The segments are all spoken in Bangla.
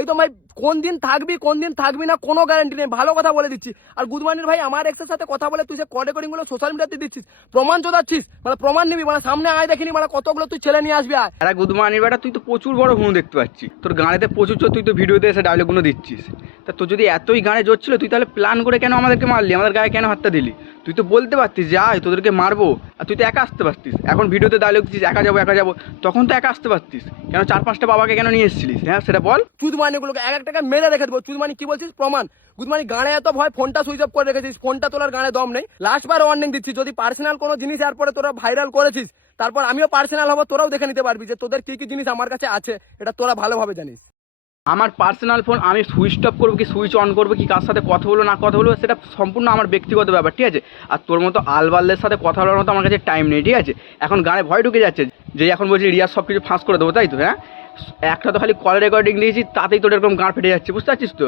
এই তো ভাই কোন দিন থাকবি না কোনো গ্যারান্টি নেই, ভালো কথা বলে দিচ্ছি। আর গুদমানির ভাই আমার এক্সের সাথে কথা বলে তুই যে কল রেকর্ডিং গুলো সোশ্যাল মিডিয়াতে দিচ্ছিস, প্রমাণ চোদাচ্ছিস, মানে প্রমাণ নিবি, মানে সামনে আয় দেখিনি, মানে কতগুলো তুই ছেলে নিয়ে আসবি। আয় আরে গুদমানির বেটা, তুই তো প্রচুর বড় হুঁ দেখতে পাচ্ছি, তোর গানেতে প্রচুর জোর, তুই তো ভিডিওতে এসে ডায়লগুলো দিচ্ছিস। তা তোর যদি এতই গানে জোর ছিল, তুই তাহলে প্ল্যান করে কেন আমাদেরকে মারলি, আমাদের গায়ে কেন হাতটা দিলি? তুই তো বলতে পারতিস যে আয় তোদেরকে মারবো, আর তুই তো একা আসতে পারতিস। এখন ভিডিওতে ডায়লগ দিচ্ছিস একা যাবো, তখন তো একা আসতে পারতিস, কেন 4-5টা বাবাকে কেন নিয়ে এসেছিলিস? হ্যাঁ সেটা বল। চুদমানি গুলোকে এক একটাকে মেরে রেখে দেবো। চুদমানি কি বলছিস? প্রমাণ। গুদমানি গানে এত ভয়, ফোনটা সুইচ অফ করে রেখেছিস, ফোনটা তোলার গানে দম নেই। লাস্ট বার ওয়ার্নিং দিচ্ছি, যদি পার্সোনাল কোনো জিনিস এরপরে তোরা ভাইরাল করেছিস, তারপর আমিও পার্সোনাল হবো, তোরাও দেখে নিতে পারবি যে তোদের কি কি জিনিস আমার কাছে আছে, এটা তোরা ভালোভাবে জানিস। আমার পার্সোনাল ফোন আমি সুইচ অফ করবো কি সুইচ অন করবো কি, কার সাথে কথা বলবো না কথা বলবো, সেটা সম্পূর্ণ আমার ব্যক্তিগত ব্যাপার, ঠিক আছে? আর তোর মতো আলবালদের সাথে কথা বলার মতো আমার কাছে টাইম নেই, ঠিক আছে? এখন গানে ভয় ঢুকে যাচ্ছে যে এখন বলছি রিয়াজ সব কিছু ফাঁস করে দেবো, তাই তো? হ্যাঁ, একটা তো খালি কল রেকর্ডিং দিয়েছি, তাতেই তোর এরকম গান ফেটে যাচ্ছে, বুঝতে পারছিস তো?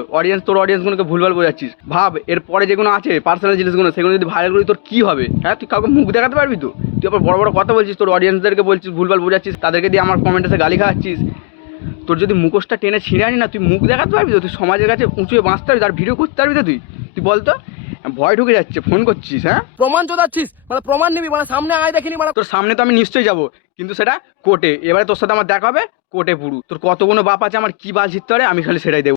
তোর অডিয়েন্সগুলোকে ভুলভাল বোঝাচ্ছিস। ভাব এরপরে যেগুলো আছে পার্সোনাল জিনিসগুলো, সেগুলো যদি ভাইরাল করি তোর কী হবে? হ্যাঁ, তুই কাউকে মুখ দেখাতে পারবি তো? তুই আবার বড় বড় কথা বলছিস, তোর অডিয়েন্সদেরকে বলছিস, ভুলভাল বোঝাচ্ছিস, তাদেরকে দিয়ে আমার কমেন্টে এসে গালি খাওয়াচ্ছিস। তোর যদি মুখোশটা টেনে ছিঁড়ে আনি না, তুই মুখ দেখাতে পারবি তো? তুই সমাজের কাছে উঁচু হয়ে বাঁচতে পারবি, তার ভিডিও করতে পারবি তো? তুই বল তো। ভয় ঢুকে যাচ্ছে, ফোন করছিস? হ্যাঁ, প্রমাণ চোদাচ্ছিস, মানে প্রমাণ নিবি, মানে সামনে আয় দেখিনি, মানে তোর সামনে তো আমি নিশ্চয়ই যাবো, কিন্তু সেটা কোর্টে। এবারে তোর সাথে আমার দেখা হবে কোর্টে। পুরো তোর কতগুলো বাপ আছে, আমার কি বাল জিততে পারে আমি খালি সেটাই দেবো।